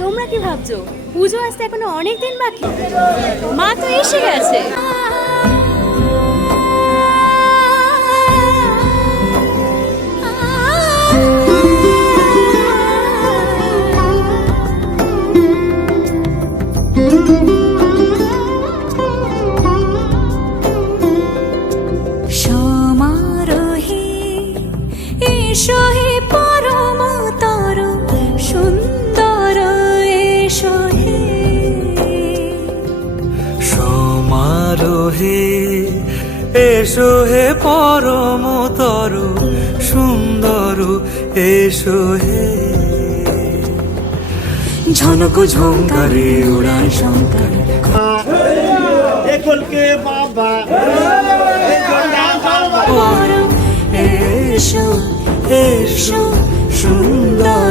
তোমরা কি ভাবছ? পুজো আসতে এখনও অনেক দিন বাকি। মা তো এসে গেছে। সমারোহে এসো সমারোহে এসো হে পরমতর সুন্দর এসো হে। ঝনক ঝঙ্কারে উড়ায় শঙ্কর। একলকে বাবা? পরম এসো এসো সুন্দর। হে